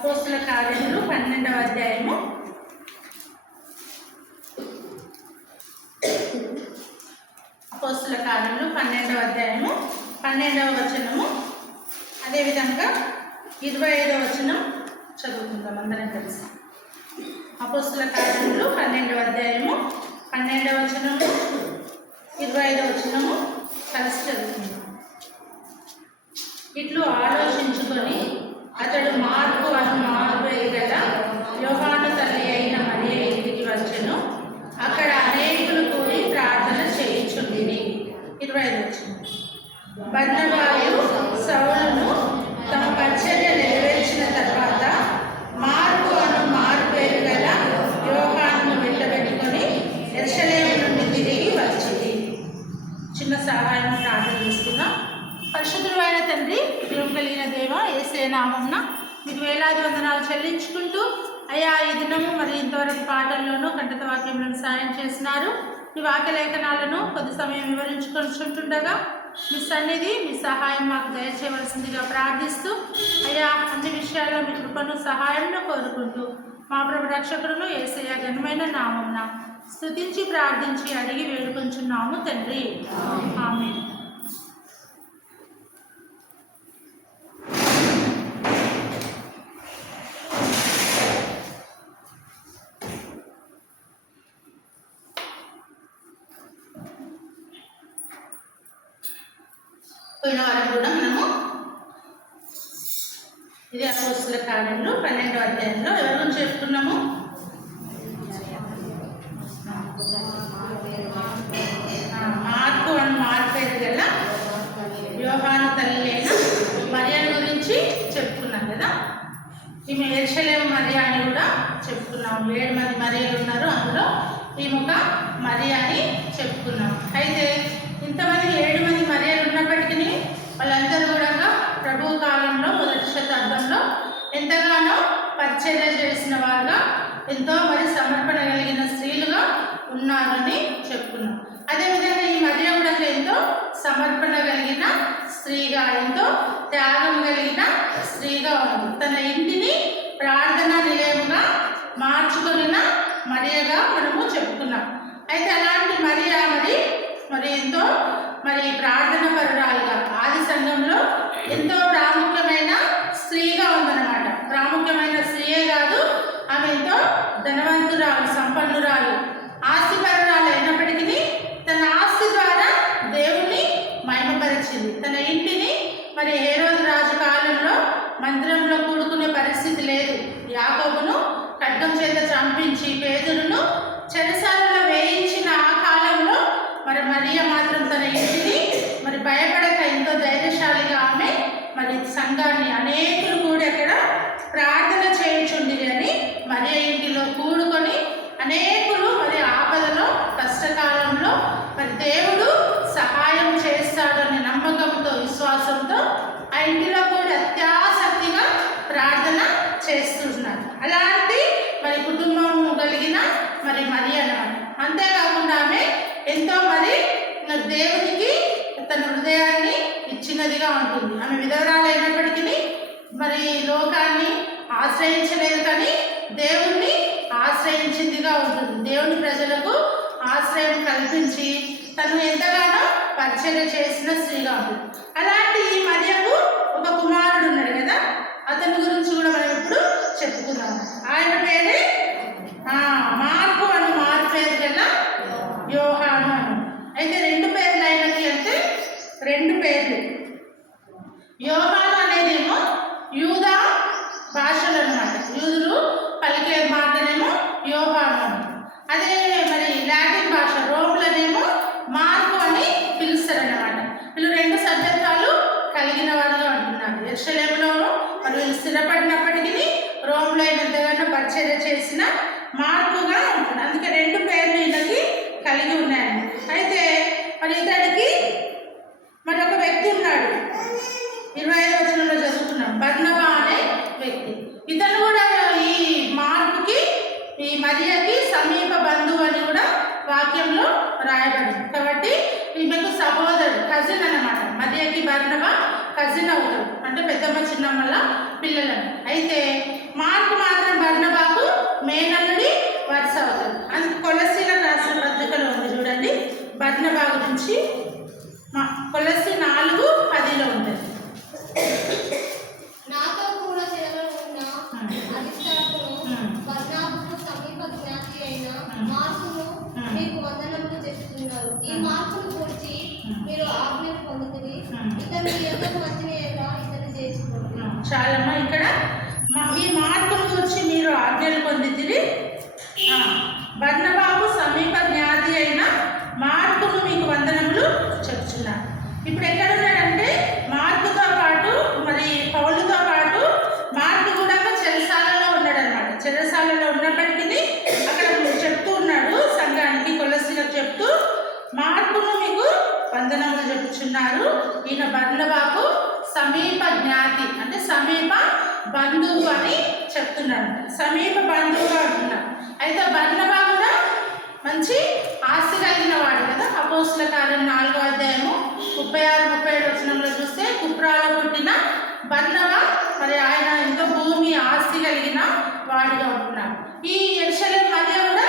అపోస్తుల కార్యములు 12వ అధ్యాయము అపోస్తుల కార్యములు 12వ అధ్యాయము 12వ వచనము అదేవిధంగా 25వ వచనం చదువుకుందాం అందరం కలిసి. అపోస్తుల కార్యములు 12వ అధ్యాయము 12వ వచనము 25వ వచనము కలిసి చదువుకుందాం. ఇట్లు ఆలోచించుకొని అతడు మార్కు అను మారుపేరు గల యోహాను తల్లి అయిన మరియ ఇంటికి వచ్చెను. అక్కడ అనేకులు కూడి ప్రార్థన చేయుచుండిరి. 25వ వచనం. బర్నబాయు సౌలును తమ పరిచర్య నెరవేర్చిన తర్వాత మార్కు అను మారుపేరు గల యోహానును వెంటబెట్టుకొని యెరూషలేము నుండి తిరిగి వచ్చింది. చిన్న సహాయం ప్రార్థన చేస్తున్నాం. పరిశుద్ధుడైన తండ్రి, ప్రేమ కలిగిన దేవ, యేసయ్య నామమున మీకు వేలాది వందనాలు చెల్లించుకుంటూ, అయ్యా ఈ దినము మరి ఇంతవరకు పాటల్లోనూ కంఠత వాక్యంలో సాయం చేసినారు. మీ వాక్య లేఖనాలను కొద్ది సమయం వివరించుకుంటుండగా మీ సన్నిధి, మీ సహాయం మాకు దయచేయవలసిందిగా ప్రార్థిస్తూ, అయ్యా అన్ని విషయాల్లో మీ కృపను సహాయంలో కోరుకుంటూ మా ప్రభు రక్షకుడును యేసయ్య ఘనమైన నామమున స్తుతించి ప్రార్థించి అడిగి వేడుకొంచున్నాము తండ్రి, ఆమేన్. పోయిన వారం కూడా మనము ఇది అపోస్తుల కార్యములు 12వ అధ్యాయంలో ఎవరి గురించి చెప్పుకున్నాము? మార్కు అని మారుపేరు గల యోహాను తల్లి అయిన మరియ గురించి చెప్పుకున్నాం కదా. ఈమె యెరూషలేము మరియ అని కూడా చెప్పుకున్నాం. 7 మంది మరియలు ఉన్నారు, అందులో ఈమె ఒక మరియ అని చెప్పుకున్నాం. అయితే ఇంతమంది 7 మంది మరియలు ఉన్నప్పటికీ వాళ్ళందరూ కూడా ప్రభు కాలంలో మొదటి శతాబ్దంలో ఎంతగానో పరిచర్య చేసిన వారుగా, ఎంతో మరి సమర్పణ కలిగిన స్త్రీలుగా ఉన్నారని చెప్పుకున్నాం. అదేవిధంగా ఈ మరియ కూడా ఎంతో సమర్పణ కలిగిన స్త్రీగా, ఎంతో త్యాగం కలిగిన స్త్రీగా ఉంది. తన ఇంటిని ప్రార్థనా నిలయముగా మార్చుకొనిన మరియగా మనము చెప్పుకున్నాం. అయితే అలాంటి మరియ మరి ఎంతో ప్రార్థన పరురాలుగా ఆది సంఘంలో ఎంతో ప్రాముఖ్యమైన స్త్రీగా ఉందన్నమాట. ప్రాముఖ్యమైన స్త్రీయే కాదు, ఆమె ఎంతో ధనవంతురాలు, సంపన్నురాలు, ఆస్తిపరురాలు అయినప్పటికీ తన ఆస్తి ద్వారా దేవుణ్ణి మహిమపరిచింది. తన ఇంటిని మరి హేరోదు రాజు కాలంలో మందిరంలో కూడుకునే పరిస్థితి లేదు. యాకోబును ఖడ్గం చేత చంపించి పేతురును చెరసాలలో వేయించిన ఆ కాలంలో మరి మరియ మాత్రం తన ఇంటిని మరి భయపడక ఎంతో ధైర్యశాలిగా ఆమె మరి సంఘాన్ని అనేకులు కూడి అక్కడ ప్రార్థన చేయుచుండిరి అని మరియ ఇంటిలో కూడుకొని అనేకులు మరి ఆపదలో కష్టకాలంలో మరి దేవుడు సహాయం చేస్తాడనే నమ్మకంతో, విశ్వాసంతో ఆ ఇంటిలో కూడా అత్యాసక్తిగా ప్రార్థన చేస్తున్నారు. అలాంటి మరి కుటుంబం కలిగిన మరి మరియ అన్నమాట. అంతేకాకుండా ఆమె ఎంతో మరి దేవునికి తన హృదయాన్ని ఇచ్చినదిగా ఉంటుంది. ఆమె విధవరాలు అయినప్పటికీ మరి లోకాన్ని ఆశ్రయించలేదు, కానీ దేవుణ్ణి ఆశ్రయించిందిగా ఉంటుంది. దేవుని ప్రజలకు ఆశ్రయం కల్పించి తను ఎంతగానో పరిచర్య చేసిన స్త్రీగా ఉంటుంది. అలాంటి మరియకు ఒక కుమారుడు ఉన్నాడు కదా, అతని గురించి కూడా మనం ఇప్పుడు చెప్పుకుందాం. ఆయన పేరే మార్కు అని మారుపేరు గల యోహాను అని. అయితే 2 పేర్లు అయినది అంటే 2 పేర్లు. యోహాను అనేదేమో యూదా భాషలు అన్నమాట. యూదులు పలికే మాటనేమో యోహాను అని. అదే మరి లాటిన్ భాష రోమ్లనేమో మార్కు అని పిలుస్తారన్నమాట. వీళ్ళు 2 సభ్యత్వాలు కలిగిన వారుగా అంటున్నారు. యెరూషలేములోనూ మరి స్థిరపడినప్పటికీ రోమ్లో ఎంతగానో పరిచర్య చేసిన మార్కుగా ఉంటుంది. అందుకే 2 పేర్లు ఈయనకి కలిగి ఉన్నాయి. అయితే మరి ఇతడికి మరి ఒక వ్యక్తి ఉన్నాడు. 25వ వచనంలో చదువుతున్నాం. బర్నబా అనే వ్యక్తి. ఇతను కూడా ఈ మార్కుకి, ఈ మరియకి సమీప బంధువు అని కూడా వాక్యంలో రాయబడింది. కాబట్టి ఈమెకు సహోదరుడు, కజిన్ అన్నమాట. మరియకి బర్నబా కజిన్ అవుతాడు, అంటే పెద్దమ్మ చిన్నమ్మల పిల్లలను. అయితే మార్కు మాత్రం బర్నబాకు మేనల్లుడి వరుస అవుతుంది. అందుకు కొలస్సీలకు రాసిన పత్రికలో ఉంది చూడండి, బర్నబా గురించి కొలస్సీ 4:10 ఉంటుంది. నాతో కూడా చెరలో ఉన్న అరిస్టార్కును బర్నబాకు సమీప జ్ఞాతి అయిన మార్కును మీకు వందనములు చెప్తున్నారు. ఈ మార్కును గురించి మీరు ఆజ్ఞలు పొందుతుంది. ఇతను ఎంత మంచిని ఇతను చేసుకోండి. చాలమ్మా, ఇక్కడ ఈ మార్కును గురించి మీరు ఆజ్ఞలు పొందితిరి. బర్నబాకు సమీప జ్ఞాతి అయిన మార్కును మీకు వందనములు చెప్తున్నారు. ఇప్పుడు ఎక్కడున్నాడంటే మార్కుతో పాటు మరి పౌలుతో పాటు మార్కు కూడా చెరసాలలో ఉన్నాడనమాట. చెరసాలలో ఉన్నప్పటికీ అక్కడ చెప్తూ ఉన్నాడు సంఘానికి, కొలస్సీలకు చెప్తూ మార్కును మీకు వందనములు చెప్పుచున్నారు. ఈయన బర్నబాకు సమీప జ్ఞాతి అంటే సమీప బంధువు అని చెప్తున్నాడు. సమీప బంధువుగా అంటున్నాడు. అయితే బర్నబా కూడా మంచి ఆస్తి కలిగిన వాడు కదా. అపోస్తుల కార్యం 4వ అధ్యాయము 36-37 వచనంలో చూస్తే కుప్రాలో పుట్టిన బర్నబా మరి ఆయన ఎంతో భూమి ఆస్తి కలిగిన వాడిగా ఉంటున్నాడు. ఈ యెరూషలేము మధ్య కూడా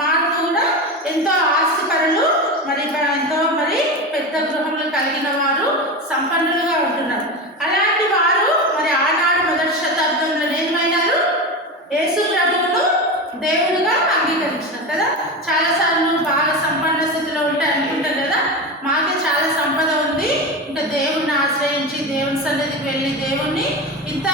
మార్కు కూడా ఎంతో ఆస్తిపరులు, మరి ఎంతో మరి పెద్ద గృహములు కలిగిన వారు, సంపన్నులుగా ఉంటున్నారు. అలాంటి వారు మరి ఆనాడు మొదటి శతాబ్దంలో ఏమైనారు, యేసు ప్రభువును దేవుడుగా అంగీకరించినారు కదా. చాలాసార్లు బాగా సంపన్న స్థితిలో ఉంటే అనుకుంటారు కదా, మాకే చాలా సంపద ఉంది, ఇంకా దేవుణ్ణి ఆశ్రయించి దేవుని సన్నిధికి వెళ్ళి దేవుణ్ణి ఇంత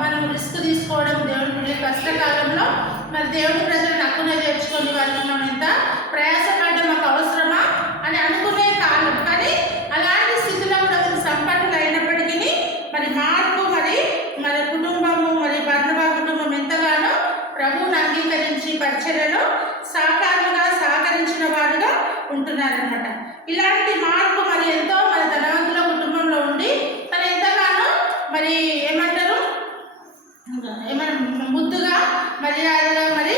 మనం రిస్క్ తీసుకోవడం, దేవుని వెళ్ళి కష్టకాలంలో మరి దేవుని ప్రజలను హక్కున చేర్చుకొని వారికి మనం ఇంత ప్రయాసపడడం మాకు అవసరమా అని అనుకునే కాలం. కానీ అలాంటి స్థితిలో కూడా వీళ్ళు సంపన్నులు అయినప్పటికీ మరి మార్కు మరి కుటుంబము, మరి బర్నబా కుటుంబం ఎంతగానో ప్రభువుని అంగీకరించి పరిచర్యలో సహకరించిన వారుగా ఉంటున్నారనమాట. ఇలాంటి మార్పు మరి ఎంతో మరి ధనవంతుల కుటుంబంలో ఉండి తను ఎంతగానో మరి ఏమంటారు ముద్దుగా మర్యాదగా మరి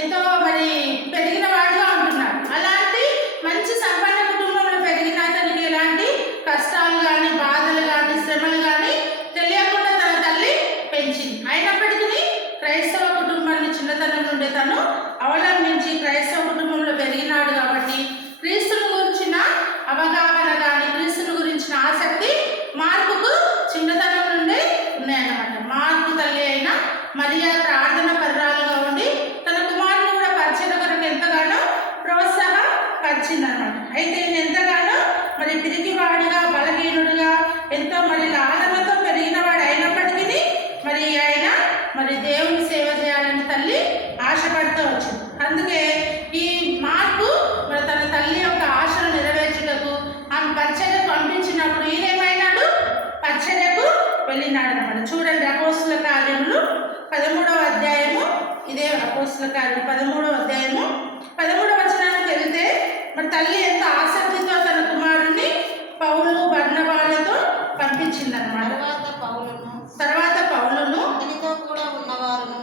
ఎంతో మరి పెరిగిన వాడుగా ఉంటున్నాడు. అలాంటి మంచి సంపన్న కుటుంబంలో పెరిగిన తనకి ఎలాంటి కష్టాలు కానీ, బాధలు కానీ, శ్రమలు కానీ తెలియకుండా తన తల్లి పెంచింది. అయినప్పటికీ క్రైస్తవ కుటుంబాన్ని చిన్నతనం నుండి తను అవలంబించి క్రైస్తవ కుటుంబంలో పెరిగినాడు కాబట్టి క్రీస్తుని గురించిన అవగాహన కానీ, క్రీస్తుని గురించిన ఆసక్తి మార్కుకు చిన్నతనం నుండే ఉన్నాయన్నమాట. మార్కు తల్లి అయిన మరియా ప్రార్థన పర్రాలుగా ఉండి తన కుమారుని కూడా పరిచయం కొరకు ఎంతగానో ప్రోత్సాహపరిచిందనమాట. అయితే ఈయన ఎంతగానో మరి పిరికివాడుగా, బలహీనుడుగా, ఎంతో మరి లాలనతో పెరిగినవాడు అయినప్పటికీ మరి ఆయన మరి దేవుని సేవ చేయాలని తల్లి ఆశపడుతూ వచ్చింది. అందుకే ఈ మార్కు మరి తన తల్లి యొక్క ఆశను నెరవేర్చుటకు ఆమె పరిచర్యకు పంపించినప్పుడు ఈయనేమైనాడు, పరిచర్యకు వెళ్ళినాడు అనమాట. చూడండి, అపోస్తుల కార్యములు 13వ అధ్యాయము, ఇదే అపోస్తుల కార్యము 13వ అధ్యాయము 13వ వచనానికి వెళ్తే మరి తల్లి ఎంతో ఆసక్తితో తన కుమారుణ్ణి పౌలు బర్నబాలతో పంపించిందనమాట. తర్వాత పౌలును అతనితో కూడా ఉన్నవారును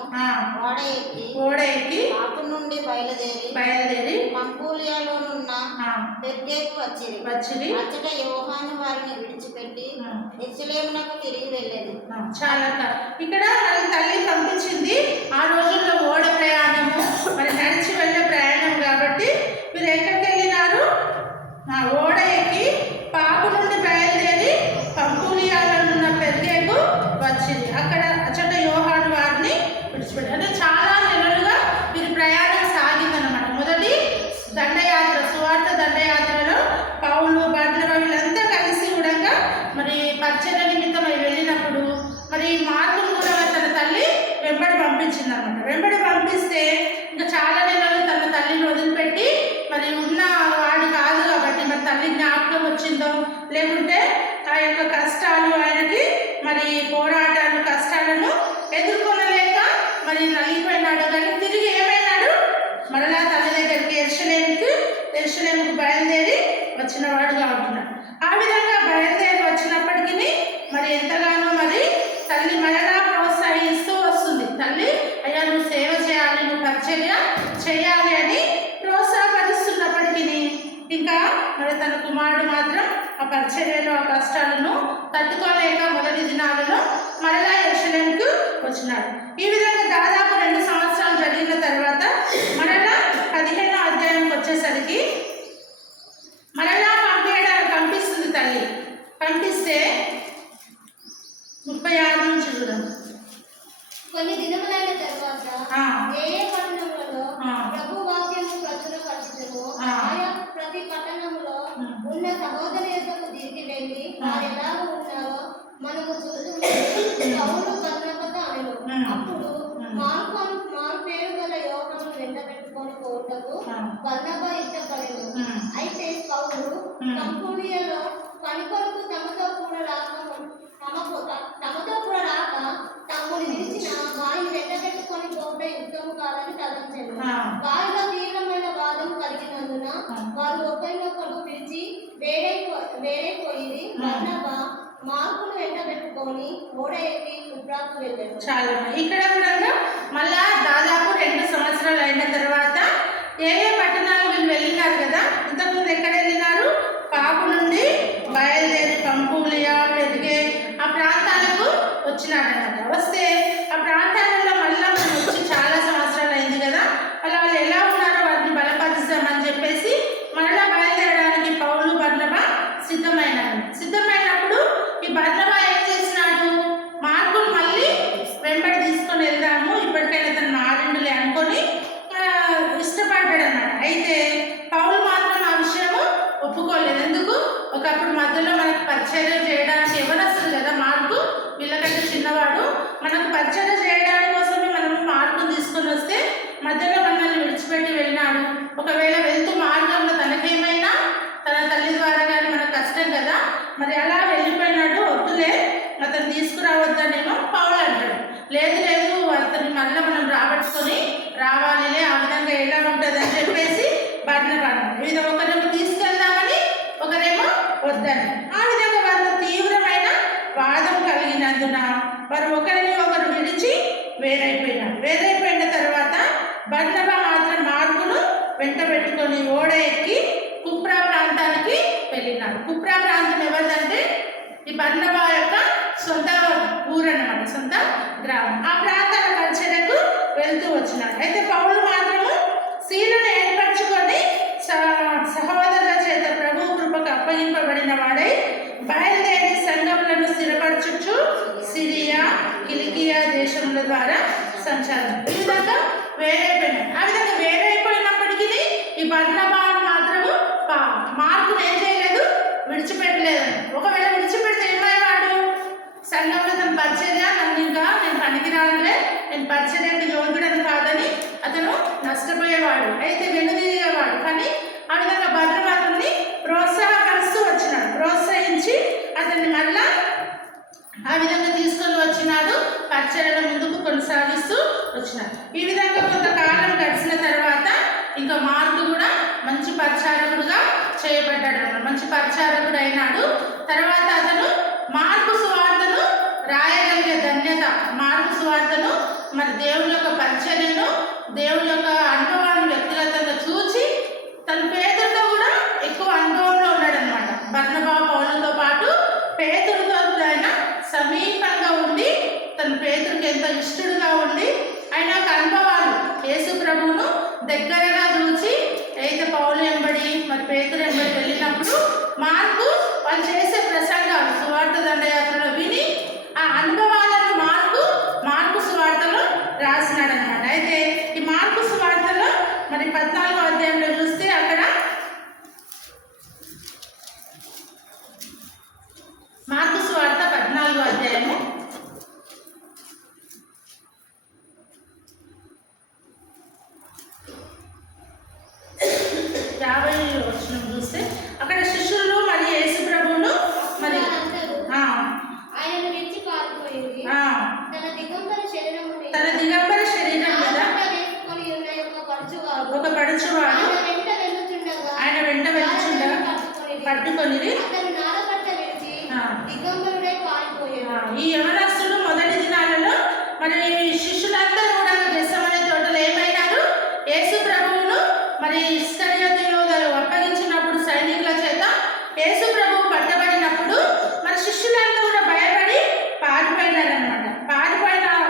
ఓడ ఎక్కి అటు నుండి బయలుదేరి పంపూలియాలోనున్న బెర్గేకు వచ్చిరి. అచ్చట యోహాను వారిని విడిచిపెట్టి యెరూషలేమునకు తిరిగి వెళ్ళాను. చాలా ఇక్కడ మరి తల్లి పంపించింది. ఆ రోజుల్లో ఓడ ప్రయాణము, మరి నడిచి వెళ్ళే ప్రయాణం కాబట్టి మీరు ఎక్కడికి వెళ్ళినారు, ఓడ ఎక్కి పాపు నుండి బయలుదేరి పంపూలియాలోనున్న బెర్గేకు వచ్చింది. అచ్చట యోహాను వారిని విడిచిపెట్టి, అంటే చాలా నెలలుగా వీరి ప్రయాణం సాగిందనమాట. మొదటి దండయాత్ర, సువార్త దండయాత్రలో పౌలు బర్నబా వీళ్ళంతా కలిసి కూడా మరి పరిచర్య నిమిత్తం వెళ్ళినప్పుడు మరి మార్కును కూడా తన తల్లి వెంబడి పంపించిందనమాట. వెంబడి పంపిస్తే ఇంకా చాలా నెలలు తన తల్లిని వదిలిపెట్టి మరి ఉన్న వాడు కాదు కాబట్టి మరి తల్లి జ్ఞాపకం వచ్చిందో, లేకుంటే ఆ యొక్క కష్టాలు ఆయనకి మరి పోరాటాలు కష్టాలను ఎదుర్కొనలేక మరి నలిగిపోయినాడు. కానీ తిరిగి ఏమైనాడు, మరలా తల్లి దగ్గరికి యెరూషలేముకు బయలుదేరి వచ్చిన వాడుగా ఉంటున్నాడు. ఆ విధంగా బయలుదేరి వచ్చినప్పటికీ మరి ఎంతగానో మరి తల్లి మరలా ప్రోత్సహిస్తూ వస్తుంది. తల్లి అయ్యా నువ్వు సేవ చేయాలి, నువ్వు పరిచర్య చేయాలి అని ప్రోత్సాహపరుస్తున్నప్పటికీ ఇంకా మరి తన కుమారుడు మాత్రం ఆ పరిచర్యలో ఆ కష్టాలను తట్టుకోలేక మొదటి దినాలలో మరలా యెరూషలేముకు వచ్చినాడు. ఈ విధంగా దాదాపు 2 సంవత్సరాలు జరిగిన తర్వాత మరలా 15వ అధ్యాయంకి వచ్చేసరికి మరలా పంపిస్తుంది తల్లి. పంపిస్తే 36 నుంచి చూడండి. కొన్ని దినములైన తర్వాత ఏ పట్టణములలో ప్రభు వాక్యము ప్రచురపరచుటకు ఆయా ప్రతి పట్టణములో ఉన్న సహోదరి యొద్దకు తిరిగి వెళ్ళి వారు ఎలాగ ఉన్నారో మనము చూసి పౌలు బర్నబాతో అనెను. అప్పుడు మార్కు పేరు గల యోహాను వెంట పెట్టుకొని పోవుటకు బర్నబా ఇష్టపడెను. అయితే పౌలు పంఫూలియలో పని కొరకు తమతో కూడా రాక తమ్ముని విడిచిన వారిని వెంట పెట్టుకొని పోవుట యుద్ధము కాదని తలంచెను. వారిలో తీవ్రమైన వాదం కలిగినందున వారు ఒకరినొకరు పిలిచి వేడైపోయి బర్నబా మార్కును వెంట పెట్టుకొని ఓడ ఎక్కి కుప్రాకు వెళ్ళారు. చాలా ఇక్కడ కూడా మళ్ళా దాదాపు 2 సంవత్సరాలు అయిన తర్వాత ఏ పట్టణాలు వీళ్ళు వెళ్ళినారు కదా. ఇంతకుముందు ఎక్కడ వెళ్ళినారు? పాపు నుండి బయలుదేరి పంపూలియా పెరిగే ఆ ప్రాంతాలకు వచ్చినారన్నమాట. వస్తే ఆ ప్రాంతాలలో మళ్ళీ మనం వచ్చి చాలా సంవత్సరాలు అయింది కదా. మళ్ళీ వాళ్ళు ఎలా ఉన్నారో వాటిని బలపరుస్తామని చెప్పేసి మళ్ళీ బయలుదేరడానికి పౌలు బర్నబా సిద్ధమైనప్పుడు ఈ బర్నబా ఏం చేసినాడు? మార్కును మళ్ళీ వెంబడి తీసుకొని వెళ్దాము, ఇప్పటికైనా తను మారిండులే అనుకొని ఇష్టపడ్డాడు అన్నమాట. అయితే పౌలు మాత్రం ఆ విషయము ఒప్పుకోలేదు. ఎందుకు? ఒకప్పుడు మధ్యలో మనకు పరిచర్య చేయడానికి ఎవరు వస్తుంది కదా, మార్కు వీళ్ళకంటే చిన్నవాడు. మనకు పరిచర్య చేయడానికి కోసమే మనం మార్కును తీసుకొని వస్తే మధ్యలో మనల్ని విడిచిపెట్టి వెళ్ళినాడు. ఒకవేళ వెళ్తూ మార్గంలో తనకేమైనా తన తల్లి ద్వారా కానీ మనకు కష్టం కదా, మరి అలా వెళ్ళిపోయినాడు. వద్దులే అతను తీసుకురావద్దనేమో పౌలు అంటాడు. లేదు అతన్ని మళ్ళీ మనం రాబట్టుకొని రావాలిలే, ఆ విధంగా ఎలా ఉంటుంది అని చెప్పేసి బర్నబా ఇది ఒకరేమో తీసుకెళ్దామని ఒకరేమో వద్దని. ఆ విధంగా వారిలో తీవ్రమైన వాదం కలిగినందున వారు ఒకరిని ఒకరు విడిచి వేరైపోయిన తర్వాత బర్నబా మాత్రం మార్కును వెంట పెట్టుకొని ఓడ ఎక్కి కుప్రా ప్రాంతానికి వెళ్ళినాడు. కుప్రా ప్రాంతం ఎవరిదంటే ఈ బర్నబా యొక్క సొంత ఊరు అన్నమాట, సొంత గ్రామం. ఆ ప్రాంతాల పరిచర్యకు వెళ్తూ వచ్చినాడు. అయితే పౌలు మాత్రము శీలను ఏర్పరచుకొని సహోదరుల చేత ప్రభు కృపకు అప్పగింపబడిన వాడై బయలుదేరి సంఘములను స్థిరపరచుచు సిరియా కిలికియా దేశముల ద్వారా సంచారం. ఈ విధంగా వేరైపోయినాయి. ఆ విధంగా వేరైపోయినప్పటికీ ఈ బర్నబా మాత్రము మార్కును ఏం చేయలేదు, విడిచిపెట్టలేదు. ఒకవేళ విడిచిపెడితే ఏమయ్యేవాడు? సంఘంలో తన పరిచర్య నేను పనికిరానులే, నేను పరిచర్యకు యోగ్యుడని కాదని అతను నష్టపోయేవాడు, అయితే వెనుదిరిగేవాడు. కానీ ఆ విధంగా బర్నబాని ప్రోత్సాహపరుస్తూ వచ్చినాడు, ప్రోత్సహించి అతన్ని మళ్ళా ఆ విధంగా తీసుకొని వచ్చినాడు, పరిచర్యను ముందుకు కొనసాగిస్తూ వచ్చినాడు. ఈ విధంగా కొంతకాలం గడిచిన తర్వాత ఇంకా మార్కు కూడా మంచి పరిచారకుడుగా చేయబడ్డాడు, మంచి పరిచారకుడు అయినాడు. తర్వాత అతను మార్కు సువార్తను రాయగలిగే ధన్యత, మార్కు సువార్తను మరి దేవుని యొక్క పరిచర్యను, దేవుని యొక్క అనుభవాన్ని వ్యక్తిగతంగా చూచి తన పేతురుతో కూడా ఎక్కువ అనుభవంలో ఉన్నాడనమాట. బర్నబా పౌలుతో పాటు పేతురుతో ఆయన సమీపంగా ఉండి తన పేతురికి ఎంతో ఇష్టడుగా ఉండి ఆయన యొక్క అనుభవాలు యేసు ప్రభువును దగ్గరగా చూచి అయితే పౌలు వెంబడి మరి పేతురు వెంబడి వెళ్ళినప్పుడు మార్కు వాళ్ళు చేసే ప్రసంగాలు సువార్త దండయాత్రలో విని ఆ అనుభవాలను మార్కు సువార్తలో రాసినాడు అనమాట. అయితే ఈ మార్కు సువార్తలో మరి 14వ అధ్యాయంలో చూస్తే అక్కడ మార్కు సువార్త 14వ అధ్యాయము 50వ వచనం చూస్తే అక్కడ శిష్యులు మరి యేసు ప్రభువును మరి ఆయనను విడిచి పారిపోయింది. తన దిగంబర శరీరం మీద ఒక పడుచువాడు ఆయన వెంట వెళ్ళుచుండగా పట్టుకొని ఈ యవనస్తులు మొదటి దినాలలో మరి శిష్యులందరూ కూడా గెత్సేమనే తోటలో ఏమైనారు? యేసు ప్రభువును మరి ఇస్కరియోతు యూదా అప్పగించినప్పుడు సైనికుల చేత యేసు ప్రభువు పట్టబడినప్పుడు మరి శిష్యులందరూ కూడా భయపడి పారిపోయినారనమాట. పారిపోయిన ఆ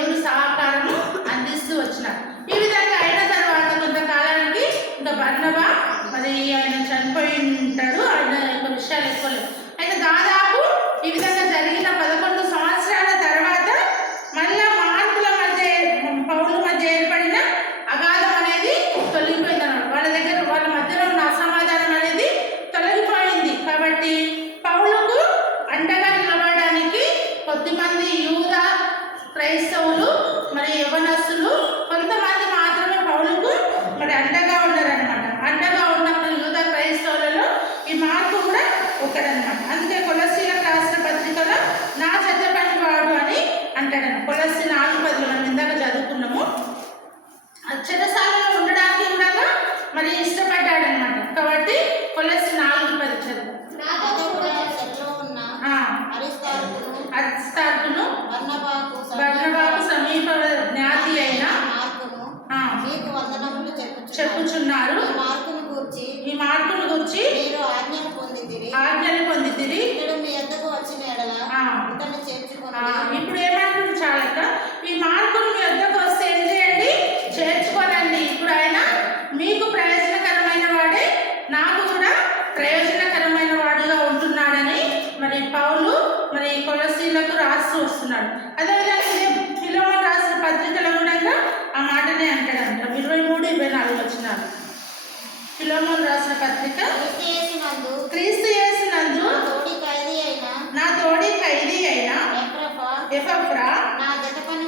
దేవుడు సహకారము అందిస్తూ వచ్చినారు. ఈ విధంగా అయిన తర్వాత కొంతకాలానికి ఇంకా బర్నబా మరి ఆయన చనిపోయి ఉంటాడు. ఆయన యొక్క విషయాలు ఎక్కువ లేవు. అయితే దాదాపు ఈ విధంగా జరిగిన 11 సంవత్సరాల తర్వాత మళ్ళా మార్కుల మధ్య పౌలు మధ్య ఏర్పడిన అగాధం అనేది తొలగిపోయింది అన్నమాట. వాళ్ళ మధ్యలో ఉన్న అసమాధానం అనేది తొలగిపోయింది. కాబట్టి పౌలుకు అండగా నిలబడడానికి కొద్దిమంది యూద క్రైస్తవులు మరి యవనస్తులు కొంతమంది మాత్రమే పౌలుకు మరి అండగా ఉన్నారనమాట. అండగా ఉన్నప్పుడు యూద క్రైస్తవులలో ఈ మార్కు కూడా ఒకడనమాట. అందుకే కొలస్సీలకు రాసిన పత్రికలో నా చెత్త పని వాడు అని అంటాడన్న. కొలస్సీ 4:10 మనం ఇందాక చదువుకున్నాము. చెరసాలలో ఉండడానికి కూడా మరి ఇష్టపడ్డాడనమాట. కాబట్టి కొలస్సీ 4:10 చదువు. అరిస్తార్కును బర్నబాకు సమీప జ్ఞాతి అయిన చెప్పుచున్నారు. ఈ మార్కును గూర్చి ఆజ్ఞలు పొందితిరి. ఇప్పుడు ఏమంటుంది చాలక ఈ మార్కును మీ వద్దకు వస్తే ఏం చేయండి? చేర్చుకోనండి. ఇప్పుడు ఆయన మీకు ప్రయోజనకరమైన వాడే, నాకు కూడా ప్రయోజనకరమైన వాడుగా ఉంటున్నాడని మరి పౌలు మరి కొలస్సీలకు రాస్తూ వస్తున్నాడు. అదేవిధంగా ఫిలోమోను రాసిన పత్రికలో కూడా ఆ మాటనే అంటాడంట. 23-24 వచనాలు. ఫిలోమోను రాసిన పత్రిక. క్రీస్తు యేసునందు నా తోడి ఖైదీ అయిన ఎపఫ్రా, నా జత పని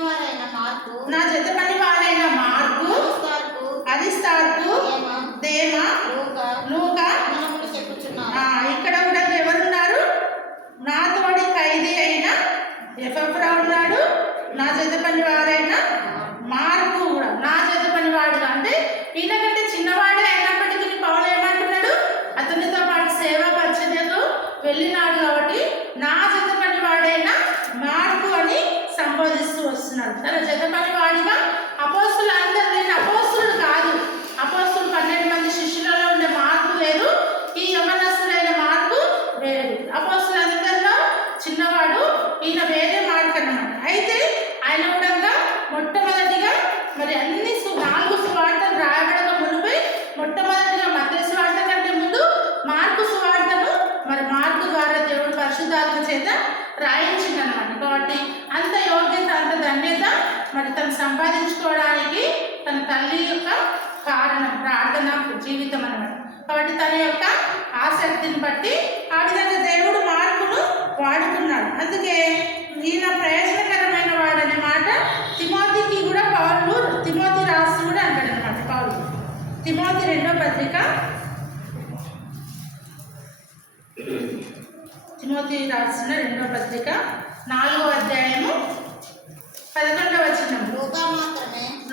వారైన మార్కు, అరిస్తార్కు, దేమా, లూకా. ఇక్కడ కూడా ఎవరున్నారు? నా తోడి ఖైదీ అయిన ఎపఫ్రా ఉన్నాడు. నా జత పని వారైన మార్కు కూడా నా జత పని వాడుగా, అంటే ఈయన కంటే చిన్నవాడే అయినప్పటికీ పౌలు ఏమంటున్నాడు? అతనితో పాటు సేవా పరిచర్యకు వెళ్ళినాడు కాబట్టి నా జత పని వాడైన మార్కు అని సంబోధిస్తూ వస్తున్నాడు. తన జత పని వాడిగా అపోస్తులు అందరూ, నేను అపోస్తులుడు కాదు, అపోస్తులు 12 మంది శిష్యులలో ఉండే మార్కు వేరు, ఈ యవనస్తుడైన మార్కు వేరు. అపోస్తులందరిలో చిన్నవాడు, ఈయన వేరే మార్కు అన్నమాట. అయితే ఆయన కూడా మొట్టమొదటిగా మరి అన్ని 4 సువార్తలు రాయబడక మునిపై మొట్టమొదటిగా మత్తయి సువార్త కంటే ముందు మార్కు సువార్తను మరి మార్కు ద్వారా దేవుడు పరిశుద్ధాత్మ చేత రాయించిందనమాట. కాబట్టి అంత యోగ్యత, అంత ధన్యత మరి తను సంపాదించుకోవడానికి తన తల్లి యొక్క కారణం ప్రార్థన జీవితం అన్నమాట. కాబట్టి తన యొక్క ఆసక్తిని బట్టి ఆ విధంగా దేవుడు మార్కును వాడుతున్నాడు. అందుకే ఈయన ప్రయోజనకరమైన వాడనే మాట తిమోతికి కూడా పౌలు, తిమోతి రాసి కూడా అంటాడనమాట. పౌలు తిమోతి 2వ పత్రిక, తిమోతి రాసిన 2వ పత్రిక 4వ అధ్యాయము 11వ వచనం.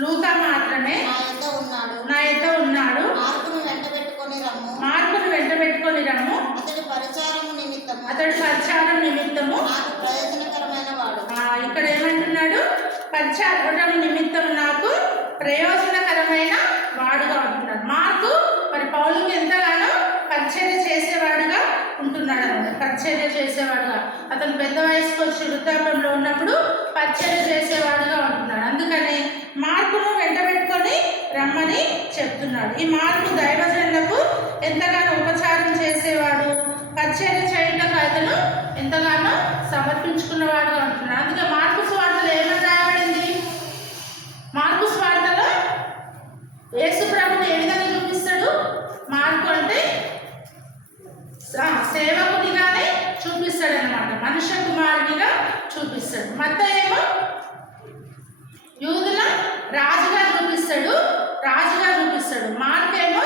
లూకా మాత్రమే నా యొద్ద ఉన్నాడు, మార్కును వెంట పెట్టుకొని రమ్ము, అతడి పరిచారం నిమిత్తము ఇక్కడ ఏమంటున్నాడు? పరిచారం నిమిత్తం నాకు ప్రయోజనకరమైన వాడుగా ఉంటున్నాడు. మార్కు మరి పౌలుకి ఎంతగానో పరిచర్య చేసేవాడుగా ఉంటున్నాడు అన్నమాట. పరిచర్య చేసేవాడుగా, అతను పెద్ద వయసుకు వచ్చి వృద్ధాప్యంలో ఉన్నప్పుడు పరిచర్య చేసేవాడుగా ఉంటున్నాడు. అందుకని మార్కును వెంట పెట్టుకొని రమ్మని చెప్తున్నాడు. ఈ మార్కు దైవజనులకు ఎంతగానో ఉపచారం చేసేవాడు, పరిచర్య చేయటకు అతను ఎంతగానో సమర్పించుకున్నవాడుగా ఉంటున్నాడు. అందుకే మార్కు సువార్తలో ఏమని రాయబడింది? మార్కు సువార్తలో యేసు ప్రభుని ఏ విధంగా చూపిస్తాడు? మార్కు అంటే సేవకునిగానే చూపిస్తాడు అనమాట, మనుష్య కుమారునిగా చూపిస్తాడు. మత్తయి ఏమో యూదుల రాజుగా చూపిస్తాడు, మార్కు ఏమో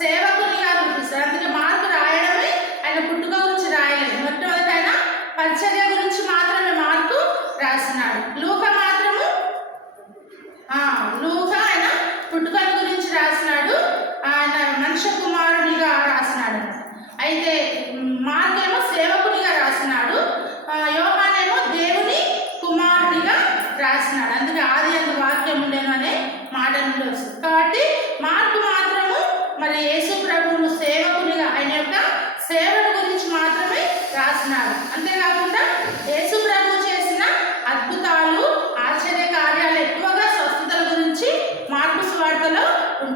సేవకునిగా చూపిస్తాడు. అందుకే మార్కు రాయడమే ఆయన పుట్టుక గురించి రాయలేదు. మొట్టమొదటి ఆయన పరిచర్య గురించి మాత్రమే మార్కు రాసినాడు. లూకా మాత్రము ఆయన పుట్టుక గురించి రాసినాడు, ఆయన మనుష్య కుమారునిగా రాసినాడు. అయితే మార్కు ఏమో సేవకునిగా రాసినాడు, యోహానేమో దేవుని కుమారుడిగా రాసినాడు. అందుకే ఆది అందు వాక్యం ఉండేను అనే మాట నుండి వస్తుంది. కాబట్టి మార్కు మాత్రము మరి యేసు ప్రభువును సేవకునిగా, ఆయన యొక్క సేవల గురించి మాత్రమే రాసినాడు. అంతేకాకుండా యేసు ప్రభు చేసిన అద్భుతాలు, ఆశ్చర్య కార్యాలు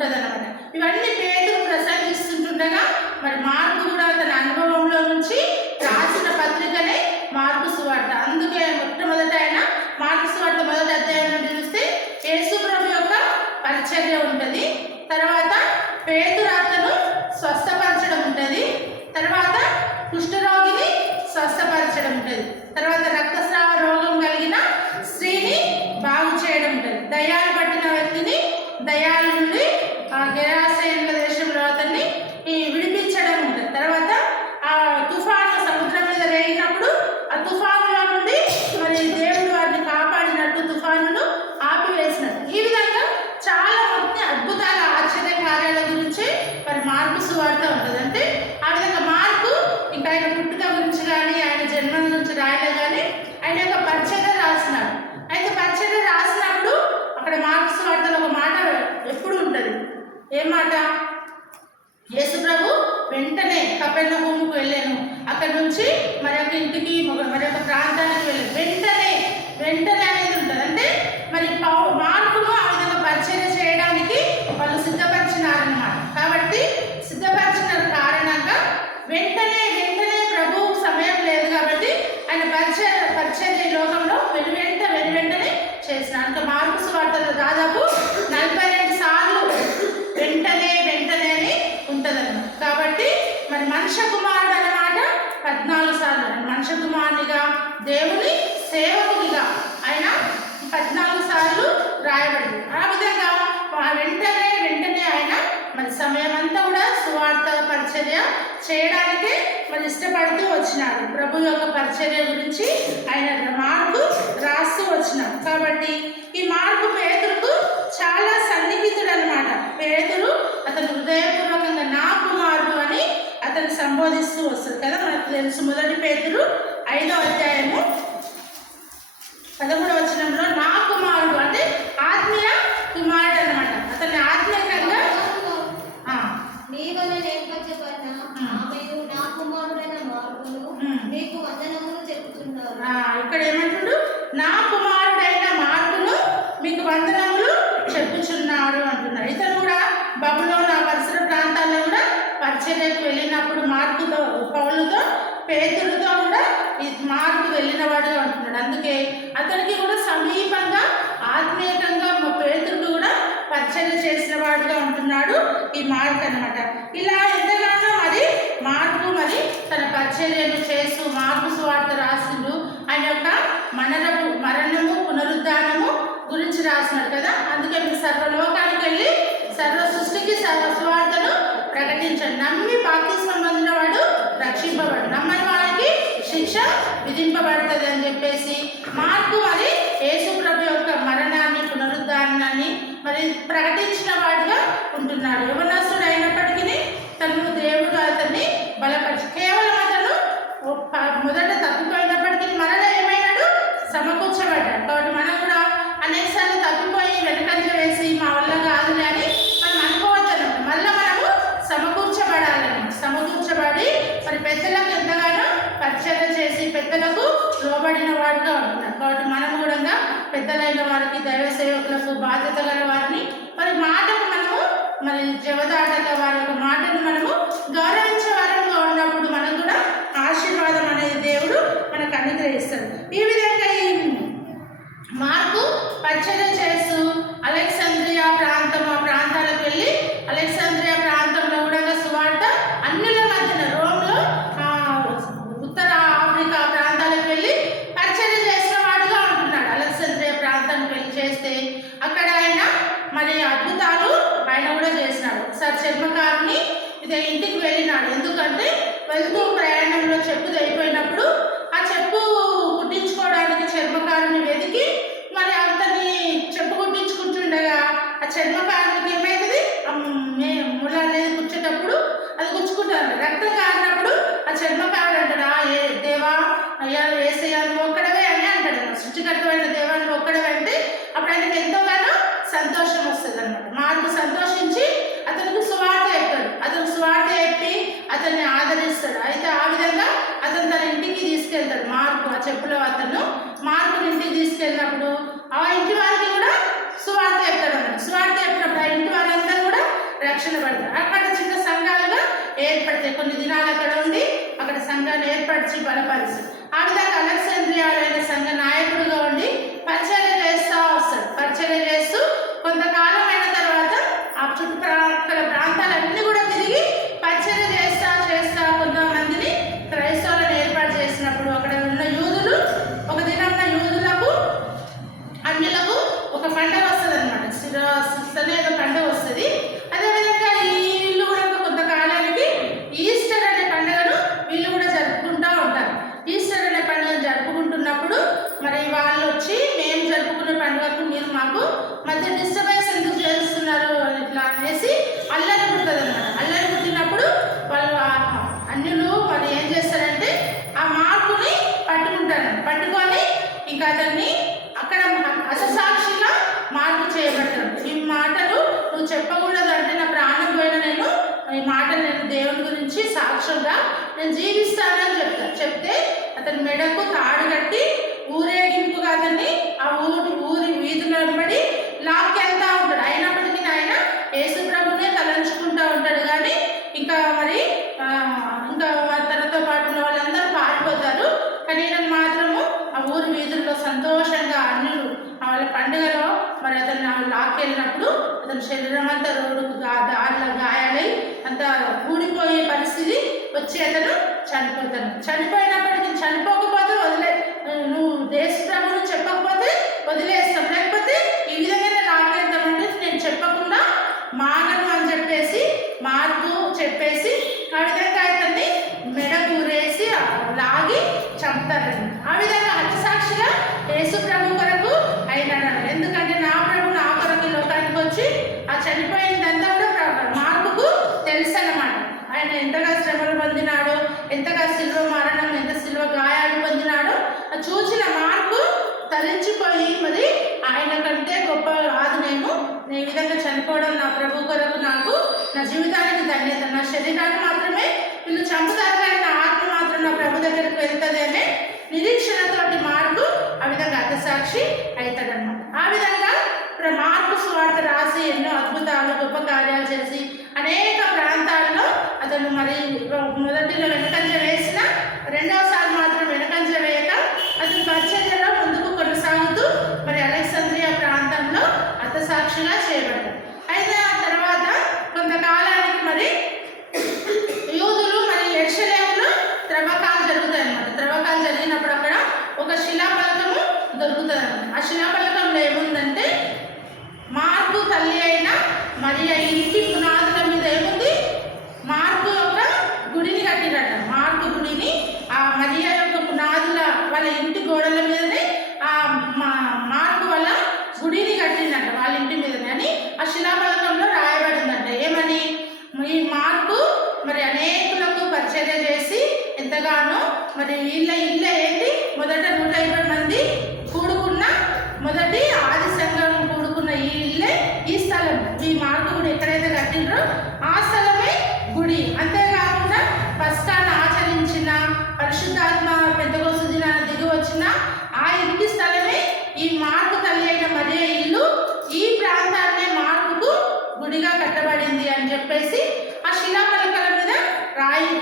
ఉంటుందన్నమాట. ఇవన్నీ పేతురు ప్రసంగిస్తుండగా మరి మార్కు కూడా తన అనుభవంలో నుంచి రాసిన పత్రికనే మార్కు సువార్త. అందుకే మొట్టమొదట ఆయన మార్కు సువార్త మొదటి అధ్యాయం నుండి చూస్తే యేసు ప్రభు యొక్క పరిచర్య ఉంటుంది, తర్వాత పేతురు అతను స్వస్థపరచడం ఉంటుంది, తర్వాత కుష్ఠరోగిని స్వస్థపరచడం ఉంటుంది, తర్వాత రక్తస్రావ రోగం కలిగిన స్త్రీని బాగు చేయడం ఉంటుంది, దయ్యాలు పట్టిన వ్యక్తిని దయ్యాల నుండి గెరాసేనుల దేశంలో అతన్ని విడిపించడం ఉంటుంది, తర్వాత ఆ తుఫాను సముద్రం మీద రేగినప్పుడు ఆ తుఫానులో నుండి మరి దేవుడు వారిని కాపాడినట్టు తుఫానును ఆపివేసినట్టు ఈ విధంగా చాలా మంది అద్భుతాల ఆశ్చర్య కార్యాల గురించి మరి మార్కు సువార్త ఉంటుంది. అంటే ఆ విధంగా మార్కు ఇంకా ఆయన పుట్టుక గురించి కానీ ఆయన జన్మ గురించి రాయలే కానీ ఆయన యొక్క పరిచర్య రాసినాడు. అయితే పరిచర్య రాసినప్పుడు అక్కడ మార్కు సువార్తలో ఒక మాట ఎప్పుడు ఉంటుంది. ఏం మాట? యేసు ప్రభు వెంటనే కపెర్నహూముకు వెళ్ళాను, అక్కడ నుంచి మరొక ఇంటికి మరొక ప్రాంతానికి వెళ్ళాను. వెంటనే అనేది ఉంటుంది. అంటే మరి మార్కును ఆ విధంగా పరిచర్య చేయడానికి వాళ్ళు సిద్ధపరిచినారన్నమాట. కాబట్టి సిద్ధపరిచిన కారణంగా వెంటనే ప్రభు సమయం లేదు కాబట్టి ఆయన పరిచర్య ఈ లోకంలో వెనువెంటనే చేసిన. అంటే మార్కు సువార్తలో దాదాపు 42 సార్లు వెంటనే అని ఉంటుందన్నమాట. కాబట్టి మరి మనుష్య కుమారుడు అన్నమాట 14 సార్లు. మనుష్య కుమారునిగా దేవుని సేవకునిగా ఆయన 14 సార్లు రాయబడింది. ఆ విధంగా వెంటనే ఆయన మరి సమయం అంతా కూడా సువార్త పరిచర్య చేయడానికే మరి ఇష్టపడుతూ వచ్చినాడు. ప్రభు యొక్క పరిచర్య గురించి ఆయన మార్కు రాస్తూ వచ్చినాడు. కాబట్టి ఈ మార్కు పేతురుకు చాలా సన్నిహితుడు అనమాట. పేతురు అతను హృదయపూర్వకంగా నా కుమారుడు అని అతను సంబోధిస్తూ వస్తుంది కదా, మనకు తెలుసు. మొదటి పేతురు 5వ అధ్యాయము 13వ వచనంలో నా కుమారుడు అంటే ఆత్మీయ కుమారుడు అనమాట. అతన్ని ఆత్మీయంగా ఇక్కడ ఏమంటుడు? నా కుమారుడైన మార్కును మీకు వందనములు చెప్పుచున్నాడు అంటున్నాడు. ఇతను కూడా బబులోను ఆ పరిసర ప్రాంతాల్లో కూడా పరిచర్యకు వెళ్ళినప్పుడు మార్కుతో పౌలుతో పేతురుతో కూడా ఈ మార్కు వెళ్ళినవాడుగా ఉంటున్నాడు. అందుకే అతనికి కూడా సమీపంగా ఆత్మీయంగా పేతురుడు కూడా పరిచర్య చేసిన వాడుగా ఉంటున్నాడు ఈ మార్కు అనమాట. ఇలా ఎంతగానో మరి మార్కు మరి తన పరిచర్యను చేస్తూ మార్కు సువార్త రాసిండు. ఆయన యొక్క మరణము పునరుద్ధానము గురించి రాసినాడు కదా. అందుకే మీరు సర్వలోకానికి వెళ్ళి సర్వ సృష్టికి సర్వ సువార్తను ప్రకటించండి. నమ్మి బాప్తిస్మం పొందిన వాడు రక్షింపబడు, నమ్మని వారికి శిక్ష విధింపబడుతుంది అని చెప్పేసి మార్కు మరి యేసు ప్రభు యొక్క మరణాన్ని పునరుద్ధానాన్ని మరి ప్రకటించిన వాడిగా ఉంటున్నాడు. యవనస్తుడు అయినప్పటికీ తను దేవుడు అతన్ని బలపరిచి కేవలం అతను మొదట తప్పిపోయినప్పటికీ మరలా ఏమైనాడు? సమకూర్చబడ్డాడు. కాబట్టి మనం కూడా అనేకసార్లు తప్పిపోయి వెనకంజ వేసి మా వల్ల కాదులే అని మనం అనుకోవద్దు. మళ్ళీ మనము సమకూర్చబడి మరి పెద్దలకు ఎంతగానో పరిచర్య చేసి పెద్దలకు లోబడిన వాడుగా ఉంటున్నాం. కాబట్టి మనం కూడా పెద్దలైన వారికి దైవ సేవకులకు బాధ్యత గల వారిని మరి మాటకు మనము మరి జవదాటక వారి యొక్క మాటను మనము గౌరవించే వారంగా ఉన్నప్పుడు మనకు కూడా ఆశీర్వాదం అనేది దేవుడు మనకు అనుగ్రహిస్తాడు. ఈ విధంగా ఈ మార్కు పరిచర్య చేస్తూ అలెగ్జాంద్రియా ప్రాంతాలకు వెళ్ళి అలెగ్జాంద్రియా ప్రాంతంలో కూడా సువార్త అన్యుల మధ్యన రోమ్లో ఉత్తర ఆఫ్రికా ప్రాంతాలకు వెళ్ళి పరిచర్య చేసిన వాడుగా ఉంటున్నాడు. అలెగ్జాంద్రియా ప్రాంతానికి వెళ్ళి చేస్తే అక్కడ ఆయన మరి అద్భుతాలు ఆయన కూడా చేసినాడు. ఒకసారి చర్మకారుని ఇంటికి వెళ్ళినాడు. ఎందుకంటే వెళ్తూ ప్రయాణంలో చెప్పు తెగిపోయినప్పుడు ఆ చెప్పు కుట్టించుకోవడానికి చర్మకారుని వెతికి మరి అతన్ని చెప్పు కుట్టించుకుంటుండగా ఆ చర్మకారునికి ఏమవుతుంది? ముళ్ళ అనేది కూర్చేటప్పుడు అది గుచ్చుకుంటారు. రక్తం కారినప్పుడు ఆ చర్మకారుడు అంటాడు, ఏ దేవా అయ్యా వేసయ్యా నువ్వు ఒక్కడవే అని అంటాడు. సృష్టికర్తమైన దేవా నువ్వు ఒక్కడవే అంటే అప్పుడు ఆయనకి ఎంతోగానో సంతోషం వస్తుంది అనమాట. మార్కు సంతోషించి అతనికి సువార్త చెప్తాడు. అతను సువార్త చెప్పి అతన్ని ఆదరిస్తాడు. అయితే ఆ విధంగా అతను తన ఇంటికి తీసుకెళ్తాడు. మార్కు ఆ చెప్పులో అతను మార్కుని ఇంటికి తీసుకెళ్ళినప్పుడు ఆ ఇంటి వారికి కూడా సువార్త చెప్తాడు అన్నమాట. సువార్త చెప్పినప్పుడు ఆ ఇంటి వారందరూ కూడా రక్షణ పడతారు. అక్కడ చిన్న సంఘాలుగా ఏర్పడతాయి. కొన్ని దినాలు అక్కడ ఉండి అక్కడ సంఘాన్ని ఏర్పరిచి బలపరిచి ఆ విధంగా అలెగ్జాండ్రియాలో అయిన సంఘ నాయకుడుగా ఉండి పరిచర్య చేస్తూ వస్తాడు. పరిచర్య చేస్తూ కొంతకాలం అయిన తర్వాత ఆ చుట్టుపక్కల ప్రాంతాలన్నీ కూడా తిరిగి పరిచర్య చేస్తా కొంతమందిని క్రైస్తవులను ఏర్పాటు చేసినప్పుడు అక్కడ ఉన్న యూదులు ఒక దినం యూదులకు అన్యులకు ఒక పండుగ వస్తుంది అనమాట. ఏదో పండుగ వస్తుంది. అదేవిధంగా వీళ్ళు కూడా కొంతకాలానికి ఈస్టర్ అనే పండుగను వీళ్ళు కూడా జరుపుకుంటూ ఉంటారు. ఈస్టర్ అనే పండుగను జరుపుకుంటున్నప్పుడు మరి వాళ్ళు వచ్చి మేము జరుపుకునే పండుగకు మీరు మాకు మధ్య డిస్టర్బెన్స్ ఎందుకు చేస్తున్నారు ఇట్లా అనేసి అల్లరి పుడుతుంది అనమాట. అల్లరి పుట్టినప్పుడు వాళ్ళు అన్యులు వాళ్ళు ఏం చేస్తారంటే ఆ మార్పుని పట్టుకొని ఇంకా అతన్ని అక్కడ అససాక్షిగా మార్పు చేయబడతాడు. ఈ మాటలు నువ్వు చెప్పకూడదు అంటే నా ప్రాణం పోయిన నేను ఈ మాటలు నేను దేవుని గురించి సాక్ష్యంగా నేను జీవిస్తానని చెప్తే అతని మెడకు తాడు కట్టి ఊరేగింపుగా అతన్ని ఆ ఊరి వీధుల వెంబడి లాక్కెళ్తా ఉంటాడు. అయినప్పటికీ ఆయన యేసు ప్రభునే తలంచుకుంటూ ఉంటాడు. కానీ ఇంకా తనతో పాటు ఉన్న వాళ్ళందరూ పారిపోతారు. కానీ ఈయన మాత్రము ఆ ఊరి వీధుల్లో సంతోషంగా అన్యులు వాళ్ళ పండుగలో మరి అతను లాక్కెళ్ళినప్పుడు అతని శరీరం అంతా రోడ్డుకు దారిలో గాయాలై అంత ఊడిపోయే పరిస్థితి వచ్చి అతను చనిపోతాడు. చనిపోయినప్పటికీ చనిపోకపోతే నువ్వు దేశ ప్రభువును చెప్పకపోతే వదిలేస్తాం, లేకపోతే ఈ విధంగానే లాక్కెళ్తామంటే నేను చెప్పకుండా మానను అని మార్పు చెప్పేసి ఆ విధంగా అతన్ని మెడకు ఊరేసి లాగి చంపుతారండి. ఆ విధంగా హతసాక్షిగా యేసు ప్రభు కొరకు అయినాడు. ఎందుకంటే నా ప్రభు నా కొరకు లోకానికి వచ్చి ఆ చనిపోయిందంతా కూడా మార్పుకు తెలుసు అన్నమాట. ఆయన ఎంతగా శ్రమలు పొందినాడో, ఎంతగా శిలువ మరణం, ఎంత శిలువ గాయాలు పొందినాడో చూసిన మార్పు తరించిపోయి మరి ఆయన కంటే గొప్ప కాదు నేను ఈ విధంగా చనిపోవడం నా ప్రభు కొరకు నాకు నా జీవితానికి ధన్యత. నా శరీరాన్ని మాత్రమే వీళ్ళు చంపుతారు కానీ నా ఆత్మ మాత్రం నా ప్రభు దగ్గరికి వెళ్తుంది అనే నిరీక్షణతోటి మార్పు ఆ విధంగా హతసాక్షి అవుతాడనమాట. ఆ విధంగా మార్పు సువార్త రాసి ఎన్నో అద్భుతాలు గొప్ప కార్యాలు చేసి అనేక ప్రాంతాల్లో అతను మరి మొదటిలో వెనకంజ వేసిన రెండవసారి మాత్రం వెనకంజ వేయక అతను పరిచర్యలో ముందుకు కొనసాగుతూ మరి అలెగ్జాండ్రియా ప్రాంతంలో హతసాక్షిగా చేయబడ్డాడు. అయితే ఆ తర్వాత కొంతకాలానికి మరి యూదులు మరి యెరూషలేములో త్రవ్వకాలు జరుగుతాయి అన్నమాట. త్రవ్వకాలు జరిగినప్పుడు అక్కడ ఒక శిలాఫలకము దొరుకుతుంది అన్నమాట. ఆ శిలాఫలకంలో ఏముందంటే మార్పు తల్లి అయిన మరియ ఇంటి పునాదుల మీద ఏముంది, మార్పు యొక్క గుడిని కట్టిరట. మార్పు గుడిని ఆ మరియ యొక్క పునాదుల వాళ్ళ ఇంటి గోడల మీదనే ఆ మార్పు వల్ల గుడిని కట్టిందంట వాళ్ళ ఇంటి మీదనే అని ఆ శిలాఫలకంలో రాయబడిందంట. ఏమని, ఈ మార్పు మరి అనేకులకు పరిచర్య చేసి ఎంతగానో మరి ఇళ్ళ ఏంటి మొదట 150 మంది కూడుకున్న మొదటి ఆది సంఘం కూడుకున్న ఈ ఇల్లే ఈ స్థలం. ఈ మార్పు గుడి ఎక్కడైతే కట్టిండ్రో ఆ స్థలమే గుడి. అంతేకాకుండా పస్కాను ఆచరించిన పరిశుద్ధాత్మ పెంతెకొస్తు దినాన దిగి వచ్చిన ఆ ఇంటి స్థలమే ఈ మార్పు తల్లి అయిన మరియ ఇల్లు. ఈ ప్రాంతాన్నే మార్పుకు గుడిగా కట్టబడింది అని చెప్పేసి ఆ శిలాఫలకాల మీద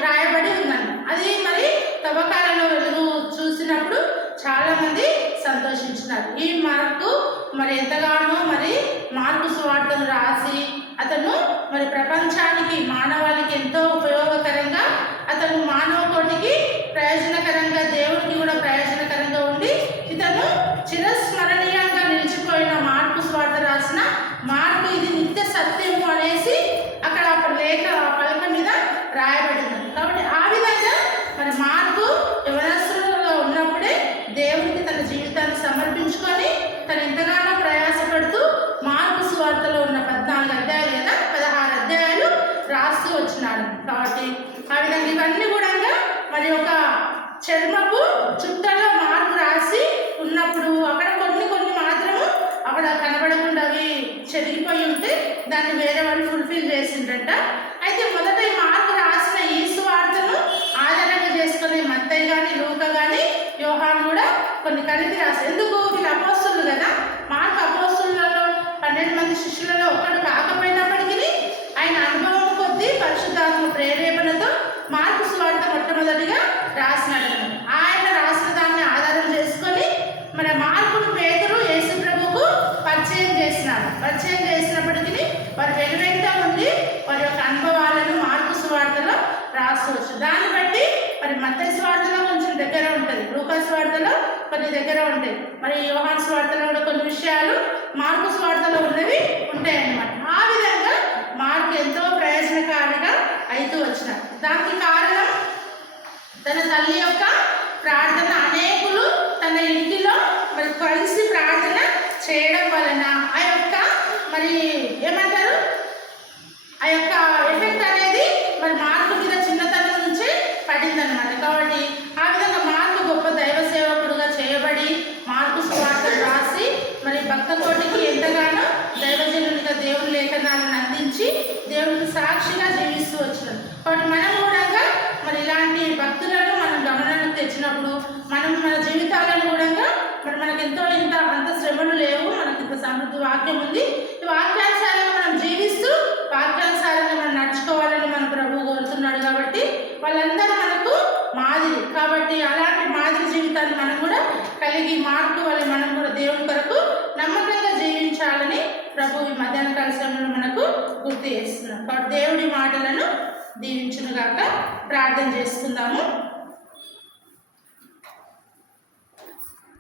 రాయబడి ఉందండి. అది మరి తవ్వకాలలో వెలుగు చూసినప్పుడు చాలా మంది సంతోషించినారు. ఈ మార్పు మరి ఎంతగానో మరి మార్పు సువార్తను రాసి అతను మరి ప్రపంచానికి మానవాళికి ఎంతో ఉపయోగకరంగా అతను మానవ కోటికి ప్రయోజనకరంగా దేవుడికి కూడా ప్రయోజనకరంగా ఉండి ఇతను చిరస్మరణీయంగా నిలిచిపోయిన మార్పు సువార్త రాసిన మార్పు ఇది నిత్య సత్యము అనేసి అక్కడ లేఖ పలక మీద రాయబడింది. కాబట్టి ఆ విధంగా మరి మార్పు యవనస్తులలో ఉన్నప్పుడే దేవుడికి తన జీవితాన్ని సమర్పించుకొని తను ఎంతగానో ప్రయాసపడుతూ మార్పు సువార్తలో ఉన్న 14 అధ్యాయాలు లేదా 16 అధ్యాయాలు రాస్తూ వచ్చినాడు. కాబట్టి ఆ విధంగా ఇవన్నీ కూడా మరి ఒక చర్మపు చుట్టలో మార్పు రాసి ఉన్నప్పుడు అక్కడ కొన్ని మాత్రము అక్కడ కనబడకుండా అవి చెరిగిపోయి ఉంటే దాన్ని వేరే వాళ్ళు ఫుల్ఫిల్ చేసిండ్రట. అయితే మొదట ఈ మార్పు రాసిన ఈ సువార్తను ఆధారంగా చేసుకునే మత్తయి కానీ లూకా కానీ యోహాను కూడా కొన్ని కలిపి రాశారు. ఎందుకు, వీళ్ళు అపోస్తులు కదా. మార్కు అపోస్తులలో 12 మంది శిష్యులలో ఒక్కడు కాకపోయినప్పటికీ ఆయన చేసినారు. పరిచయం చేసినప్పటికీ వారు వెనువెంట ఉండి వారి యొక్క అనుభవాలను మార్కు సువార్తలో రాసుకోవచ్చు. దాన్ని బట్టి మరి మత్తయి సువార్తలో కొంచెం దగ్గర ఉంటుంది, లూకా సువార్తలో కొన్ని దగ్గర ఉంటాయి, మరి యోహాను సువార్తలో కూడా కొన్ని విషయాలు మార్కు సువార్తలో ఉన్నవి ఉంటాయన్నమాట. ఆ విధంగా మార్కు ఎంతో ప్రయోజనకారిగా అవుతూ వచ్చినారు. దానికి కారణం తన తల్లి యొక్క ప్రార్థన. అనేకులు తన ఇంటిలో మరి కలిసి ప్రార్థన చేయడం వలన ఆ యొక్క మరి ఏమంటారు ఆ యొక్క ఎఫెక్ట్ అనేది మరి మార్కు మీద చిన్నతనం నుంచే పడిందనమాట. కాబట్టి ఆ విధంగా మార్కు గొప్ప దైవ సేవకుడుగా చేయబడి మార్కు సువార్తను రాసి మరి భక్త కోటికి ఎంతగానో దైవజనునిగా దేవుని లేఖనాలను అందించి దేవునికి సాక్షిగా జీవిస్తూ వచ్చినారు. కాబట్టి మనం కూడా మరి ఇలాంటి భక్తులను మనం గమనానికి తెచ్చినప్పుడు మనం మన జీవితాలను కూడా మరి మనకు అంత శ్రమలు లేవు, మనకి ఇంత సమృద్ధి వాక్యం ఉంది. ఈ వాక్యానుసారంగా మనం జీవిస్తూ వాక్యానుసారంగా మనం నడుచుకోవాలని మన ప్రభువు కోరుతున్నాడు. కాబట్టి వాళ్ళందరూ మనకు మాదిరి. కాబట్టి అలాంటి మాదిరి జీవితాన్ని మనం కూడా కలిగి మార్పు వల్ల మనం కూడా దేవుని కొరకు నమ్మకంగా జీవించాలని ప్రభు ఈ మధ్యాహ్న కాల సమయంలో మనకు గుర్తు చేస్తున్నాం. కాబట్టి దేవుడి మాటలను దీవించునుగాక. ప్రార్థన చేసుకుందాము.